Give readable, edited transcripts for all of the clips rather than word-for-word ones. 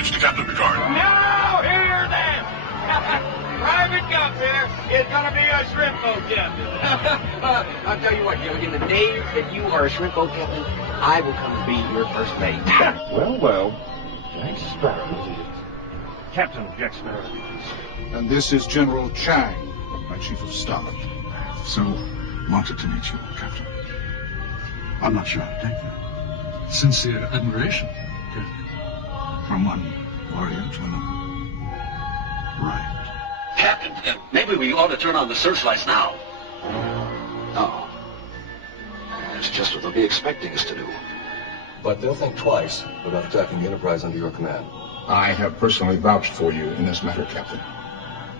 bridge to Captain Picard. Now hear them! Private Gump here is going to be a shrimp boat captain. I'll tell you what, in the days that you are a shrimp boat captain, I will come and be your first mate. Well, Jack Sparrow, is it? Captain Jack Sparrow. And this is General Chang, my Chief of Staff. So, wanted to meet you, Captain. I'm not sure how to take that. Sincere admiration, Captain. From one warrior to another. Right. Captain, maybe we ought to turn on the searchlights now. No. It's just what they'll be expecting us to do. But they'll think twice about attacking the Enterprise under your command. I have personally vouched for you in this matter, Captain.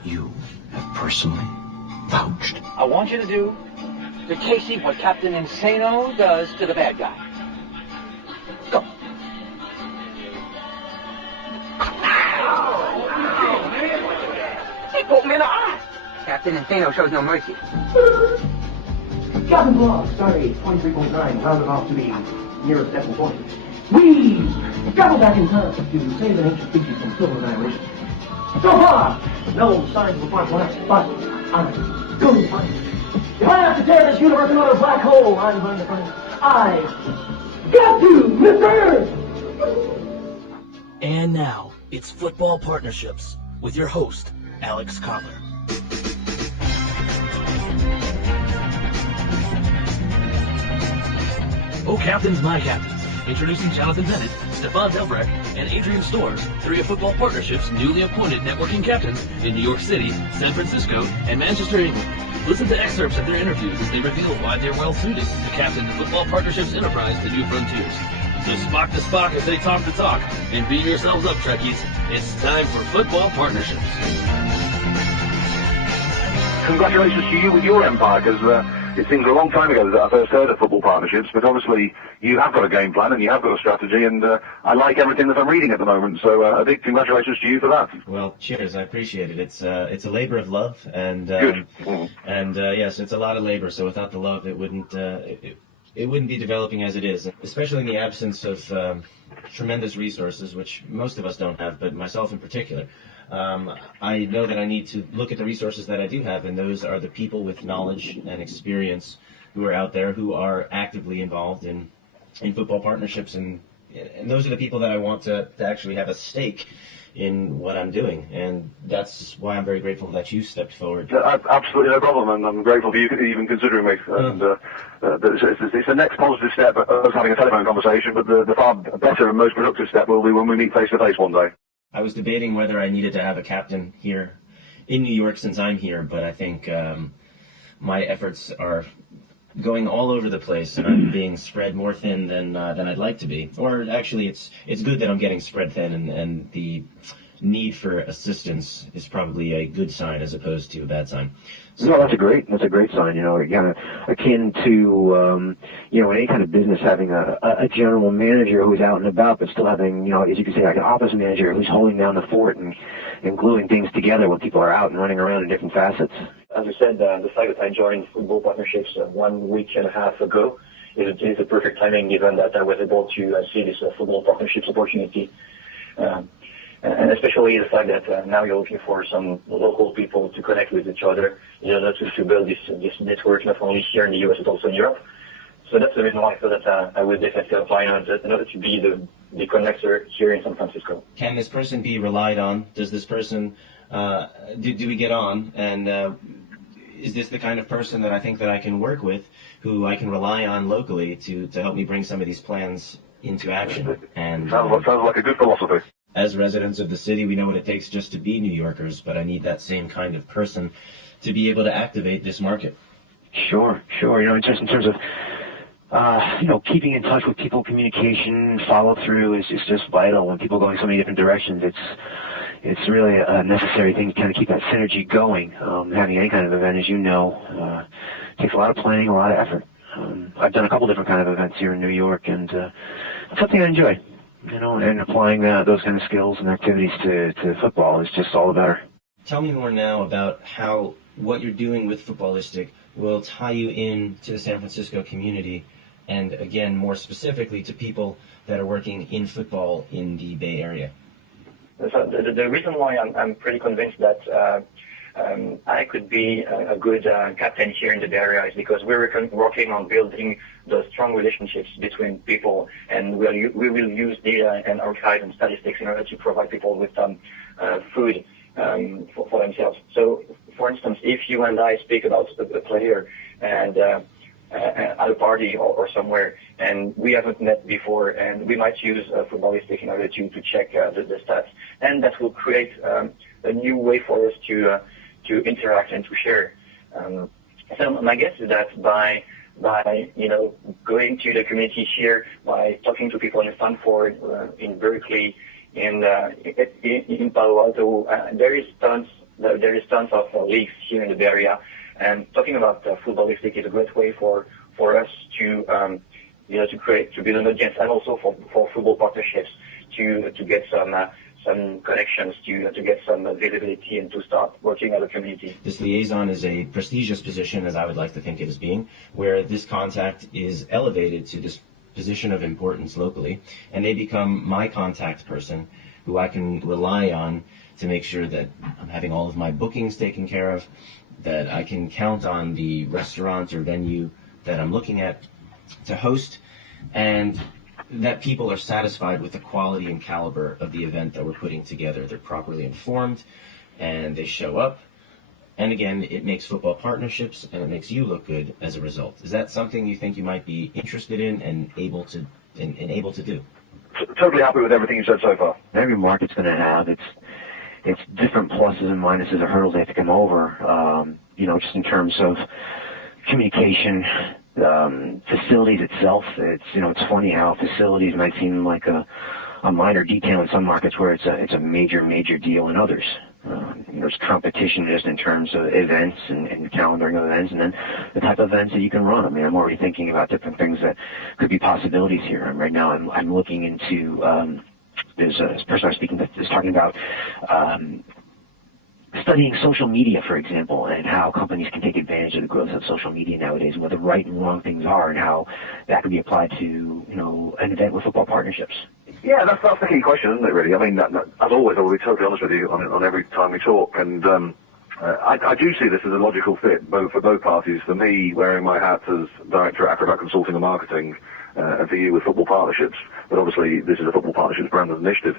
You have personally vouched? I want you to do to Casey what Captain Insano does to the bad guy. Go. He put me in the eye. Captain Insano shows no mercy. Captain Block, Stardate 23.9, roundabout to the nearest decimal point. We travel back in time to save an ancient species from civil annihilation. So far, no signs of a black blast, but I'm going to find it. If I have to tear this universe into a black hole, I'm going to find it. I got to, Mr. And now, it's Football Partnerships with your host, Alex Collar. Oh, captains, my captains. Introducing Jonathan Bennett, Stefan Delbrecht, and Adrian Stores, three of Football Partnerships' newly appointed networking captains in New York City, San Francisco, and Manchester, England. Listen to excerpts of their interviews as they reveal why they're well-suited to captain the Football Partnerships enterprise to new frontiers. So Spock to Spock as they talk the talk, and beat yourselves up, Trekkies. It's time for Football Partnerships. Congratulations to you with your empire, because it seems a long time ago that I first heard of Football Partnerships, but obviously you have got a game plan and you have got a strategy, and I like everything that I'm reading at the moment, so a big congratulations to you for that. Well, cheers, I appreciate it. It's a labor of love, and Good. Yes, it's a lot of labor, so without the love it wouldn't be developing as it is, especially in the absence of tremendous resources, which most of us don't have, but myself in particular. I know that I need to look at the resources that I do have, and those are the people with knowledge and experience who are out there, who are actively involved in football partnerships, and those are the people that I want to actually have a stake in what I'm doing, and that's why I'm very grateful that you stepped forward. Absolutely no problem, and I'm grateful for you even considering me. And it's the next positive step, us having a telephone conversation, but the far better and most productive step will be when we meet face to face one day. I was debating whether I needed to have a captain here in New York since I'm here, but I think my efforts are going all over the place, and I'm being spread more thin than I'd like to be. Or actually, it's good that I'm getting spread thin, and the need for assistance is probably a good sign as opposed to a bad sign. So, no, that's a great sign. Again, akin to in any kind of business, having a general manager who's out and about, but still having as you could say, like an office manager who's holding down the fort and gluing things together when people are out and running around in different facets. As I said, the fact that I joined Football Partnerships 1 week and a half ago is a perfect timing, given that I was able to see this Football Partnerships opportunity. And especially the fact that now you're looking for some local people to connect with each other in order to build this network, not only here in the U.S. but also in Europe. So that's the reason why I thought that I would definitely apply in order to be the connector here in San Francisco. Can this person be relied on? Does this person, do we get on? And is this the kind of person that I think that I can work with, who I can rely on locally to help me bring some of these plans into action? And sounds like a good philosophy. As residents of the city, we know what it takes just to be New Yorkers, but I need that same kind of person to be able to activate this market. Sure. Just in terms of keeping in touch with people, communication, follow through is just vital. When people go in so many different directions, it's really a necessary thing to kind of keep that synergy going. Having any kind of event, as you know, takes a lot of planning, a lot of effort. I've done a couple different kind of events here in New York, and it's something I enjoy. And applying those kind of skills and activities to football is just all the better. Tell me more now about how what you're doing with Footballistic will tie you in to the San Francisco community, and again, more specifically to people that are working in football in the Bay Area. So the reason why I'm pretty convinced that I could be a good captain here in the Bay Area is because we're working on building the strong relationships between people, and we will use data and archives and statistics in order to provide people with food for themselves. So, for instance, if you and I speak about a player and at a party or somewhere, and we haven't met before, and we might use Footballistic in order to check the stats, and that will create a new way for us to interact and to share. So my guess is that by going to the community here, by talking to people in Stanford, in Berkeley, in Palo Alto, there is tons of leagues here in the Bay Area, and talking about Footballistic is a great way for us to build an audience, and also for football partnerships to get some connections, to get some visibility, and to start working as a community. This liaison is a prestigious position, as I would like to think it as being, where this contact is elevated to this position of importance locally, and they become my contact person who I can rely on to make sure that I'm having all of my bookings taken care of, that I can count on the restaurant or venue that I'm looking at to host, and that people are satisfied with the quality and caliber of the event that we're putting together. They're properly informed, and they show up. And again, it makes football partnerships, and it makes you look good as a result. Is that something you think you might be interested in and able to do? Totally happy with everything you said so far. Every market's going to have its different pluses and minuses or hurdles they have to come over. Just in terms of communication, facilities itself. It's funny how facilities might seem like a minor detail in some markets where it's a major deal in others. There's competition just in terms of events and calendaring of events, and then the type of events that you can run. I mean, I'm already thinking about different things that could be possibilities here. And right now I'm looking into, there's a person I was speaking to is talking about studying social media, for example, and how companies can take advantage of the growth of social media nowadays, what the right and wrong things are, and how that can be applied to, an event with football partnerships. Yeah, that's the key question, isn't it, really? I mean, as always, I will be totally honest with you on every time we talk, and I do see this as a logical fit for both parties. For me, wearing my hat as Director at ACROBAT Consulting Marketing, and for you with football partnerships, but obviously this is a football partnerships brand initiative.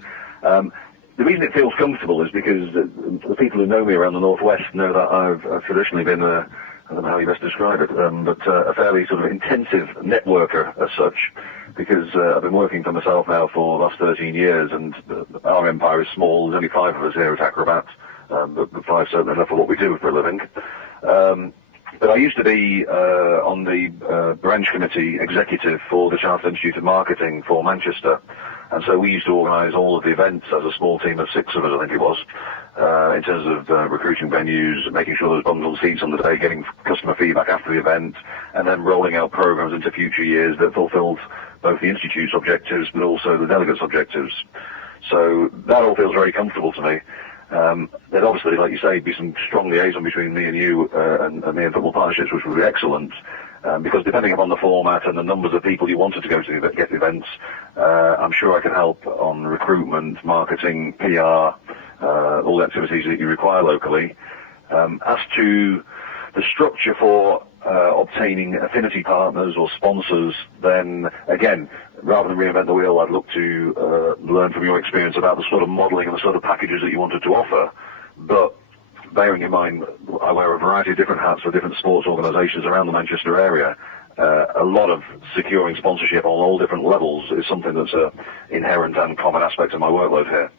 The reason it feels comfortable is because the people who know me around the Northwest know that I've traditionally been I don't know how you best describe it, but a fairly sort of intensive networker as such, because I've been working for myself now for the last 13 years, and our empire is small. There's only 5 of us here at ACROBAT, but 5 certainly enough for what we do for a living. But I used to be on the branch committee executive for the Chartered Institute of Marketing for Manchester, and so we used to organise all of the events as a small team of 6 of us, I think it was, in terms of recruiting venues, making sure there's bundled seats on the day, getting customer feedback after the event, and then rolling out programs into future years that fulfilled both the Institute's objectives but also the delegates' objectives. So that all feels very comfortable to me. There'd obviously, like you say, be some strong liaison between me and you and me and football partnerships, which would be excellent. Because depending upon the format and the numbers of people you wanted to go to get the events, I'm sure I can help on recruitment, marketing, PR, all the activities that you require locally. As to the structure for obtaining affinity partners or sponsors, then again, rather than reinvent the wheel, I'd look to learn from your experience about the sort of modelling and the sort of packages that you wanted to offer. But bearing in mind, I wear a variety of different hats for different sports organisations around the Manchester area. A lot of securing sponsorship on all different levels is something that's an inherent and common aspect of my workload here.